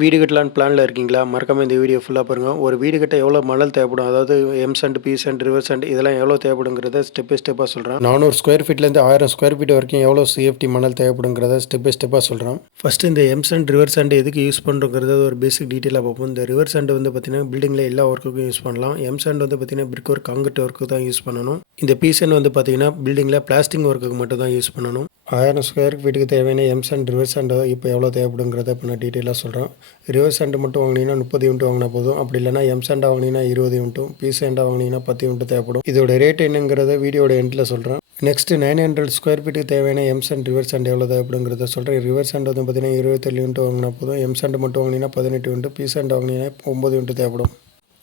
வீடு கட்டலான்னு பிளானில் இருக்கீங்களா? மறக்காம இந்த வீடியோ ஃபுல்லாக பாருங்கள் ஒரு வீடு கட்ட எவ்வளோ மணல் தேவைப்படும்? அதாவது M sand P sand river sand இதெல்லாம் எவ்வளோ தேவைப்படுங்கிறத ஸ்டெப் பை ஸ்டெப்பாக சொல்கிறேன் நானூறு ஸ்கொயர் ஃபீட்லேருந்து ஆயிரம் ஸ்கொயர் ஃபீட் வரைக்கும் எவ்வளோ சிஎஃப்டி மணல் தேவைப்படுங்கிறத ஸ்டெப் பை ஸ்டெப்பாக சொல்கிறேன் ஃபஸ்ட்டு இந்த எம் சென்ட் ரிவர் சென்ட் எதுக்கு யூஸ் பண்ணுறோங்கிறது ஒரு பேசிக் டீட்டெயிலாக பார்ப்போம். இந்த ரிவர் சென்ட் வந்து பார்த்தீங்கன்னா பில்டிங்கில் எல்லா ஒர்க்குக்கும் யூஸ் பண்ணலாம். எம் சென்ட் வந்து பார்த்தீங்கன்னா பிரிக் ஒர்க் காங்கிரட் ஒர்க்கு தான் யூஸ் பண்ணணும். இந்த பீசன் வந்து பார்த்தீங்கன்னா பில்டிங்கில் பிளாஸ்டிக் ஒர்க்குக்கு மட்டும் தான் யூஸ் பண்ணணும். ஆயிரம் ஸ்கொயர் ஃபீட்டுக்கு தேவையான எம் சென்ட் ரிவர்ஸ் சென்ட் இப்போ எவ்வளோ தேவைப்படுங்கிறத இப்போ நான் டீட்டெயிலாக சொல்கிறேன் ரிவர்ஸ் சென்ட் மட்டும் வாங்கினீங்கன்னா முப்பது யூனிட் வாங்கினா போதும். அப்படி இல்லைனா எம் அண்ட் வாங்கினீங்கன்னா இருபது யூனிட்டும் பி சென்டாக வாங்கினீங்கன்னா பத்து யூனிட் தேவைப்படும். இதோட ரேட் என்னங்கிறத வீடியோட எண்டில் சொல்கிறேன் நெக்ஸ்ட் நைன் ஹண்ட்ரட் ஸ்கொயர் ஃபீட்டுக்கு தேவையான எம் அண்ட் ரிவர்ஸ் அண்ட் எவ்வளோ தேவைப்படுங்கிறத சொல்கிறேன் ரிவர்ஸ் சென்ட் வந்து பார்த்தீங்கன்னா இருபத்தேழு யூனிட் வாங்கினா போதும். எம் சென்ட் மட்டும் வாங்கினீங்கன்னா பதினெட்டு யூனிட் பீஸ் அண்ட் வாங்கினீங்கன்னா ஒம்பது யூனிட் தேவைப்படும்.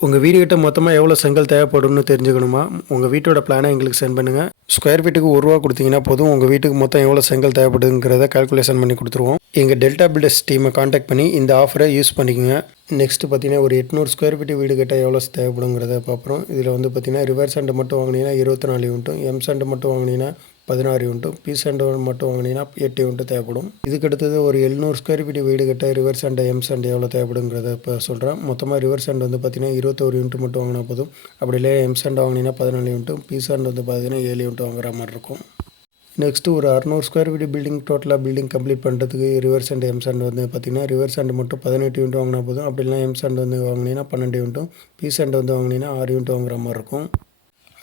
உங்கள் வீடு கிட்ட மொத்தமாக எவ்வளோ செங்கல் தேவைப்படும்னு தெரிஞ்சுக்கணுமா? உங்கள் வீட்டோட பிளானை எங்களுக்கு சென்ட் பண்ணுங்கள் ஸ்கொயர் ஃபீட்டுக்கு ஒரு ரூபா கொடுத்தீங்கன்னா போதும். உங்கள் வீட்டுக்கு மொத்தம் எவ்வளோ செங்கல் தேவைப்படுதுங்கிறத கால்குலேஷன் பண்ணி கொடுத்துருவோம். எங்கள் டெல்டா பில்டர்ஸ் டீமை காண்டாக்ட் பண்ணி இந்த ஆஃபரை யூஸ் பண்ணிக்கோங்க. நெக்ஸ்ட்டு பார்த்தீங்கன்னா ஒரு எட்நூறு ஸ்கொயர் ஃபீட் வீடு கட்ட எவ்வளோ தேவைப்படுங்கிறத பார்க்குறோம் இதில் வந்து பார்த்தீங்கன்னா ரிவர் சண்டை மட்டும் வாங்கினீங்கன்னா இருபத்தி நாலு யூனிட்டும் எம் சண்டை மட்டும் வாங்கினீங்கன்னா பதினாறு யூனிட்டும் பீஸ் சென்ட் மட்டும் வாங்கினீங்கன்னா எட்டு யூனிட் தேவைப்படும். இதுக்கு அடுத்தது ஒரு எழுநூறு ஸ்கொயர் ஃபீட் வீடு கட்ட ரிவர் அண்ட் எம் சென்ட் எவ்வளோ தேவைப்படுங்கிறத இப்போ சொல்கிறேன் மொத்தமாக ரிவர் அண்ட் வந்து பார்த்தீங்கன்னா இருபத்தோரு யூனிட் மட்டும் வாங்கினா போதும். அப்படி இல்லை எம் சென்ட் வாங்கினீங்கன்னா பதினாலு யூனிட்டும் பீஸ் அண்ட் வந்து பார்த்தீங்கன்னா ஏழு யூனிட் வாங்குற மாதிரி இருக்கும். நெக்ஸ்ட்டு ஒரு அறநூறு ஸ்கொயர் ஃபீட் பில்டிங் டோட்டலாக பில்டிங் கம்ப்ளீட் பண்ணுறதுக்கு ரிவர் அண்ட் எம் சண்ட் வந்து பார்த்திங்கன்னா ரிவர் அண்ட் மட்டும் பதினெட்டு யூனிட் வாங்கினா போதும். அப்படி இல்லைனா எம் சண்ட் வந்து வாங்கினீங்கன்னா பன்னெண்டு யூனிட்டும் பீஸ் அண்ட் வந்து வாங்கினீங்கன்னா ஆறு யூனிட் வாங்குற மாதிரி இருக்கும்.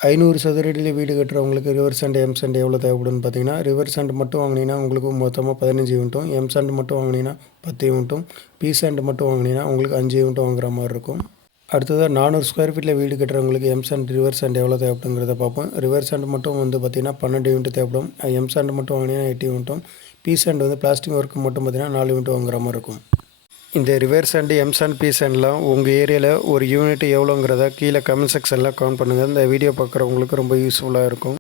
ஐநூறு சதுரடியில் வீடு கட்டுறவங்களுக்கு ரிவர் சென்ட் எம் சாண்ட் எவ்வளோ தேவைப்படுன்னு பார்த்தீங்கன்னா ரிவர் சென்ட் மட்டும் வாங்கினீங்கன்னா உங்களுக்கு மொத்தமாக பதினஞ்சு யூனிட்டும் எம் சென்ட் மட்டும் வாங்கினீங்கன்னா பத்து யூனிட்டும் பி அண்ட் மட்டும் வாங்கினீங்கன்னா உங்களுக்கு அஞ்சு யூனிட்டும் வாங்குற மாதிரி இருக்கும். அடுத்ததாக நானூறு ஸ்கொயர் ஃபீட்டில் வீடு கட்டுறவங்களுக்கு எம் சாண்ட் ரிவர் சாண்ட் எவ்வளோ தேவைப்படுங்கிறத பார்ப்போம். ரிவர் சாண்ட் மட்டும் வந்து பார்த்திங்கன்னா பன்னெண்டு யூனிட் தேவைப்படும். எம் சாண்ட் மட்டும் வாங்கினீங்கன்னா எட்டு யூனிட்டும் பி சாண்ட் வந்து பிளாஸ்டிக் ஒர்க்கு மட்டும் பார்த்திங்கன்னா நாலு யூனிட் வாங்குற மாதிரி இருக்கும். இந்த rivers and Ms and Ps அண்ட்லாம் உங்கள் ஏரியாவில் ஒரு யூனிட் எவ்வளோங்கிறத கீழே கமெண்ட் செக்ஷனில் கவுண்ட் பண்ணுங்கள் இந்த வீடியோ பார்க்குறவங்களுக்கு ரொம்ப யூஸ்ஃபுல்லாக இருக்கும்.